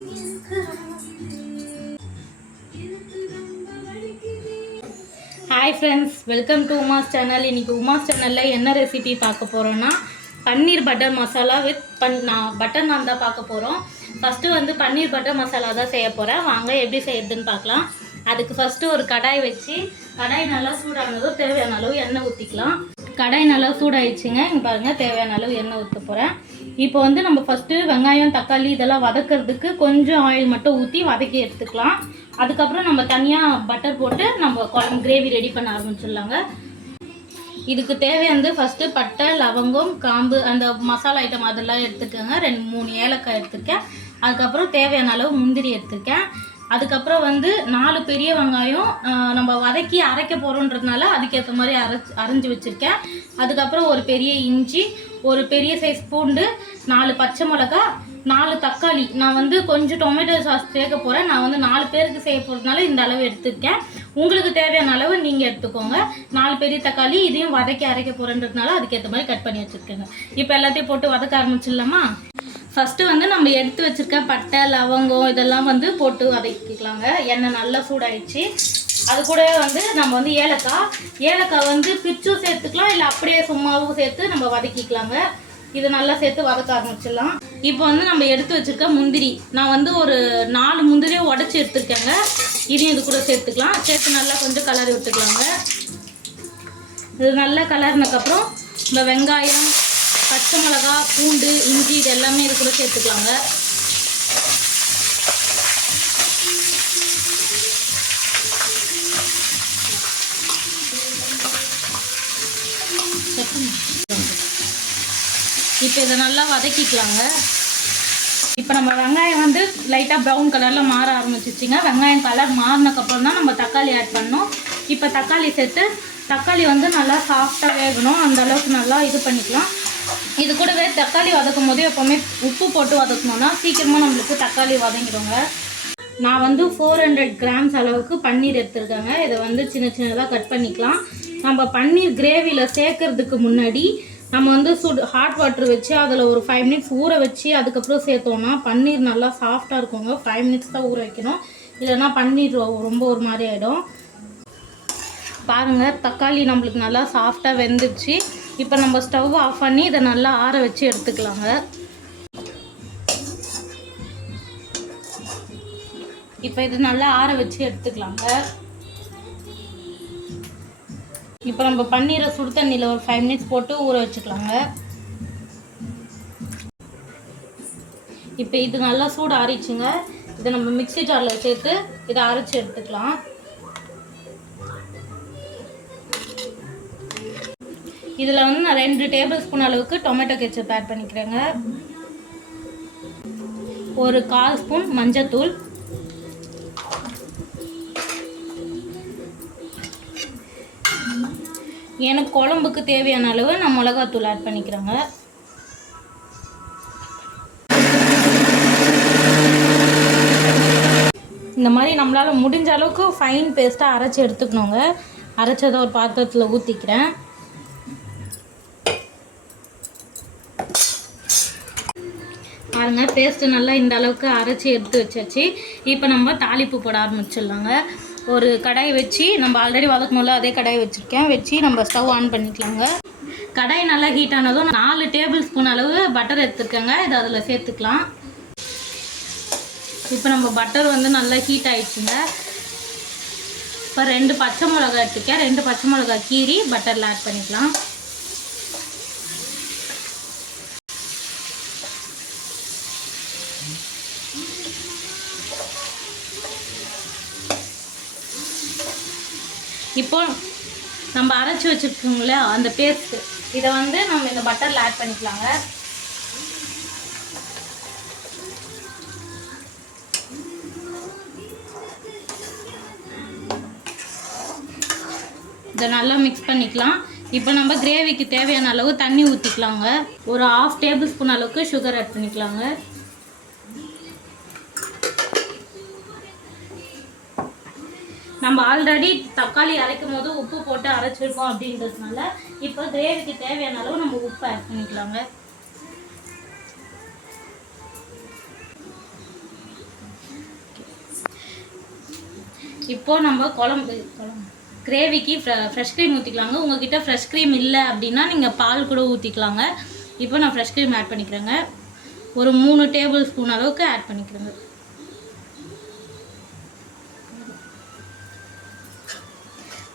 Hi friends, welcome to Uma's channel. इनकी Uma's channel என்ன recipe பார்க்க போறோம்னா paneer butter masala with butter naan தான் பார்க்க போறோம்। ஃபர்ஸ்ட் வந்து பன்னீர் பட்டர் மசாலா தான் செய்ய போறேன்। வாங்க எப்படி செய்யறதுன்னு பார்க்கலாம்। அதுக்கு ஃபர்ஸ்ட் ஒரு கடாய் வச்சு கடாய் நல்லா சூடானதும் தேவையான அளவு எண்ணெய் ஊத்திக்கலாம்। கடாய் நல்லா சூடாயிடுச்சுங்க। இங்க பாருங்க தேவையான அளவு எண்ணெய் ஊத்த போறேன்। இப்போ வந்து நம்ம ஃபர்ஸ்ட் வெங்காயம் தக்காளி இதெல்லாம் வதக்கிறதுக்கு கொஞ்சம் ஆயில் மட்டும் ஊற்றி வதக்கி எடுத்துக்கலாம்। அதுக்கப்புறம் நம்ம தனியாக பட்டர் போட்டு நம்ம குழம்பு கிரேவி ரெடி பண்ண ஆரம்பிச்சிடலாங்க। இதுக்கு தேவையானது ஃபஸ்ட்டு பட்டை லவங்கம் கிராம்பு அந்த மசாலா ஐட்டம் அதெல்லாம் எடுத்துக்கோங்க। 2-3 ஏலக்காய் எடுத்துருக்கேன்। அதுக்கப்புறம் தேவையான அளவு முந்திரி எடுத்துருக்கேன்। அதுக்கப்புறம் வந்து 4 பெரிய வெங்காயம் நம்ம வதக்கி அரைக்க போகிறோன்றதுனால அதுக்கேற்ற மாதிரி அரைஞ்சி வச்சுருக்கேன்। அதுக்கப்புறம் ஒரு பெரிய இஞ்சி, ஒரு பெரிய சைஸ் பூண்டு, 4 பச்சை மிளகா, 4 தக்காளி। நான் வந்து கொஞ்சம் டொமேட்டோ சாஸ் சேர்க்க போகிறேன்। நான் வந்து 4 பேருக்கு செய்ய போகிறதுனால இந்த அளவு எடுத்துருக்கேன்। உங்களுக்கு தேவையான அளவு நீங்கள் எடுத்துக்கோங்க। 4 பெரிய தக்காளி, இதையும் வதக்கி அரைக்க போகிறேன்றதுனால அதுக்கேற்ற மாதிரி கட் பண்ணி வச்சுருக்கேங்க। இப்போ எல்லாத்தையும் போட்டு வதக்க ஆரம்பிச்சிடலாமா? ஃபஸ்ட்டு வந்து நம்ம எடுத்து வச்சுருக்க பட்டை லவங்கம் இதெல்லாம் வந்து போட்டு வதக்கிக்கலாங்க। எண்ணெய் நல்லா சூடாயிடுச்சு। அது கூட வந்து நம்ம வந்து ஏலக்காய் வந்து பிச்சும் சேர்த்துக்கலாம், இல்லை அப்படியே சும்மாவும் சேர்த்து நம்ம வதக்கிக்கலாங்க। இது நல்லா சேர்த்து வதக்க ஆரம்பிச்சிடலாம்। இப்போ வந்து நம்ம எடுத்து வச்சுருக்க முந்திரி, நான் வந்து ஒரு 4 முந்திரியை உடச்சி எடுத்துருக்கேங்க। இதையும் இது கூட சேர்த்துக்கலாம்। சேர்த்து நல்லா கொஞ்சம் கலரி விட்டுக்கலாங்க। இது நல்லா கலர்னதுக்கப்புறம் இந்த வெங்காயம், பச்சை மிளகா, பூண்டு, இஞ்சி இது எல்லாமே இது கூட சேர்த்துக்கலாங்க। இப்போ இதை நல்லா வதக்கிக்கலாங்க। இப்போ நம்ம வெங்காயம் வந்து லைட்டாக ப்ரௌன் கலரில் மாற ஆரம்பிச்சிச்சிங்க। வெங்காயம் கலர் மாறினதுக்கப்புறம் தான் நம்ம தக்காளி ஆட் பண்ணோம்। இப்போ தக்காளி சேர்த்து தக்காளி வந்து நல்லா சாஃப்டாக வேகணும், அந்த அளவுக்கு நல்லா இது பண்ணிக்கலாம்। இது கூடவே தக்காளி வதக்கும் போது எப்போவுமே உப்பு போட்டு வதக்கணும்னா சீக்கிரமாக நம்மளுக்கு தக்காளி வதங்கிடுங்க। நான் வந்து 400 கிராம்ஸ் அளவுக்கு பன்னீர் எடுத்துருக்கேங்க। இதை வந்து சின்ன சின்னதாக கட் பண்ணிக்கலாம்। நம்ம பன்னீர் கிரேவியில் சேர்க்கறதுக்கு முன்னாடி நம்ம வந்து ஹாட் வாட்டர் வச்சு அதில் ஒரு 5 மினிட்ஸ் ஊற வச்சு அதுக்கப்புறம் சேர்த்தோன்னா பன்னீர் நல்லா சாஃப்டாக இருக்குங்க। 5 மினிட்ஸ் தான் ஊற வைக்கணும், இல்லைன்னா பன்னீர் ரொம்ப ஒரு மாதிரி ஆகிடும்। பாருங்கள் தக்காளி நம்மளுக்கு நல்லா சாஃப்டாக வெந்துடுச்சு। இப்போ நம்ம ஸ்டவ் ஆஃப் பண்ணி இதை நல்லா ஆற வச்சு எடுத்துக்கலாங்க। இப்போ இது நல்லா ஆற வச்சு எடுத்துக்கலாங்க। இப்போ நம்ம பன்னீரை சுடு தண்ணியில் ஒரு 5 மினிட்ஸ் போட்டு ஊற வச்சுக்கலாங்க। இப்போ இது நல்லா சூடு ஆறிச்சுங்க। இதை நம்ம மிக்ஸி ஜாரில் சேர்த்து இதை அரைச்சி எடுத்துக்கலாம்। இதில் வந்து நான் 2 டேபிள் ஸ்பூன் அளவுக்கு டொமேட்டோ கெச்சப் ஆட் பண்ணிக்கிறேங்க। ஒரு 1/4 ஸ்பூன் மஞ்சத்தூள், எனக்கு குழம்புக்கு தேவையான அளவு நான் மிளகாத்தூள் ஆட் பண்ணிக்கிறேங்க। இந்த மாதிரி நம்மளால் முடிஞ்ச அளவுக்கு ஃபைன் பேஸ்ட்டாக அரைச்சி எடுத்துக்கணுங்க। அரைச்சதை ஒரு பாத்திரத்தில் ஊற்றிக்கிறேன்। பாருங்க பேஸ்ட்டு நல்லா இந்த அளவுக்கு அரைச்சி எடுத்து வச்சாச்சு। இப்போ நம்ம தாளிப்பு போட ஆரம்பிச்சிடலாங்க। ஒரு கடாய் வச்சு நம்ம ஆல்ரெடி வதக்கணும்ல அதே கடாய் வச்சுருக்கேன், வச்சு நம்ம ஸ்டவ் ஆன் பண்ணிக்கலாங்க। கடாய் நல்லா ஹீட் ஆனதும் 4 டேபிள் ஸ்பூன் அளவு பட்டர் எடுத்துருக்கேங்க, இதை அதில் சேர்த்துக்கலாம்। இப்போ நம்ம பட்டர் வந்து நல்லா ஹீட் ஆகிடுச்சுங்க। இப்போ 2 பச்சை மிளகா எடுத்துருக்கேன், 2 பச்சை மிளகா கீரி பட்டரில் ஆட் பண்ணிக்கலாம்। இப்போ நம்ம அரைச்சி வச்சுருக்கோங்களே அந்த பேஸ்ட்டு இதை வந்து நம்ம இந்த பட்டரில் ஆட் பண்ணிக்கலாங்க। இதை நல்லா மிக்ஸ் பண்ணிக்கலாம்। இப்போ நம்ம கிரேவிக்கு தேவையான அளவு தண்ணி ஊற்றிக்கலாங்க। ஒரு 1/2 டேபிள் ஸ்பூன் அளவுக்கு சுகர் ஆட் பண்ணிக்கலாங்க। நம்ம ஆல்ரெடி தக்காளி அரைக்கும் போது உப்பு போட்டு அரைச்சிருக்கோம் அப்படின்றதுனால இப்போ கிரேவிக்கு தேவையான அளவு நம்ம உப்பு ஆட் பண்ணிக்கலாங்க। இப்போது நம்ம குழம்பு கிரேவிக்கு ஃப்ரெஷ் க்ரீம் ஊற்றிக்கலாங்க. உங்கள்கிட்ட ஃப்ரெஷ் க்ரீம் இல்லை அப்படின்னா நீங்கள் பால் கூட ஊற்றிக்கலாங்க. இப்போ நான் ஃப்ரெஷ் க்ரீம் ஆட் பண்ணிக்கிறேங்க. ஒரு 3 டேபிள் ஸ்பூன் அளவுக்கு ஆட் பண்ணிக்கிறேங்க.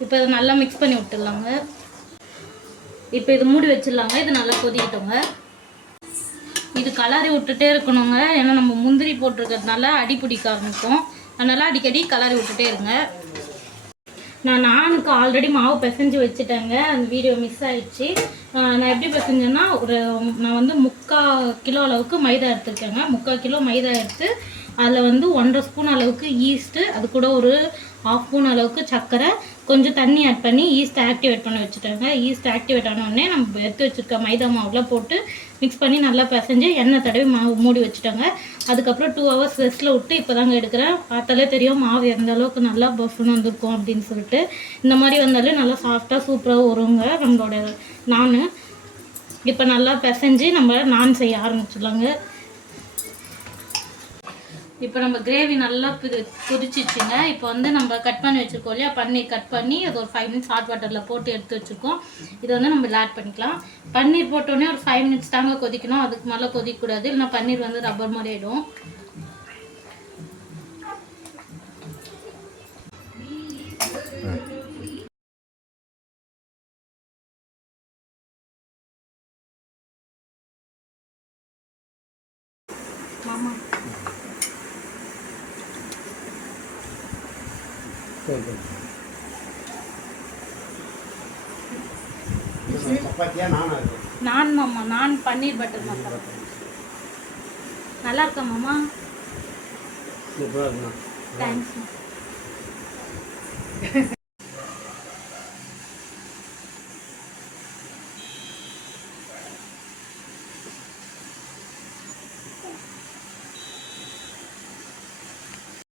இப்போ இதை நல்லா மிக்ஸ் பண்ணி விட்டுடலாங்க. இப்போ இது மூடி வச்சிடலாங்க. இது நல்லா கொதிக்கிட்டோங்க. இது கலரி விட்டுட்டே இருக்கணுங்க. ஏன்னா நம்ம முந்திரி போட்டிருக்கிறதுனால அடி பிடிக்க ஆரம்பிக்கும். அதனால் அடிக்கடி கலரி விட்டுட்டே இருங்க. நான் நானுக்கு ஆல்ரெடி மாவு பிசைஞ்சு வச்சுட்டேங்க. அந்த வீடியோ மிஸ் ஆகிடுச்சு. நான் எப்படி பிசைஞ்சேன்னா நான் வந்து 3/4 கிலோ அளவுக்கு மைதா எடுத்துருக்கேங்க. 3/4 கிலோ மைதா எடுத்து அதில் வந்து 1.5 ஸ்பூன் அளவுக்கு ஈஸ்ட்டு, அது கூட ஒரு 1/2 ஸ்பூன் அளவுக்கு சர்க்கரை, கொஞ்சம் தண்ணி ஆட் பண்ணி ஈஸ்ட் ஆக்டிவேட் பண்ண வச்சுட்டாங்க. ஈஸ்ட் ஆக்டிவேட் ஆனோடனே நம்ம எடுத்து வச்சுருக்க மைதா மாவில் போட்டு மிக்ஸ் பண்ணி நல்லா பிசைஞ்சு எண்ணெய் தடவி மாவு மூடி வச்சுட்டாங்க. அதுக்கப்புறம் 2 ஹவர்ஸ் ரெஸ்ட்டில் விட்டு இப்போ தாங்க எடுக்கிறேன். பார்த்தாலே தெரியும் மாவு எந்த அளவுக்கு நல்லா பஃப்னு வந்திருக்கும் அப்படின்னு சொல்லிட்டு. இந்த மாதிரி வந்தாலே நல்லா சாஃப்டாக சூப்பராக வருங்க நம்மளோட நான். இப்போ நல்லா பிசைஞ்சு நம்ம நான் செய்ய ஆரம்பிச்சிடலாங்க. இப்போ நம்ம கிரேவி நல்லா கொதிச்சிச்சுங்க. இப்போ வந்து நம்ம கட் பண்ணி வச்சுருக்கோம் இல்லையா, பன்னீர் கட் பண்ணி அது ஒரு 5 மினிட்ஸ் ஹாட் வாட்டரில் போட்டு எடுத்து வச்சுருக்கோம். இதை வந்து நம்ம ஆட் பண்ணிக்கலாம். பன்னீர் போட்டோடனே ஒரு 5 மினிட்ஸ் தாங்க கொதிக்கணும். அதுக்கு மேலே கொதிக்கக்கூடாது, இல்லைனா பன்னீர் வந்து ரப்பர் மாதிரி ஆகிடும். மாமா நான் மாமா நான் பன்னீர் பட்டர் மசாலா நல்லா இருக்கா மாமா? தேங்க்ஸ்.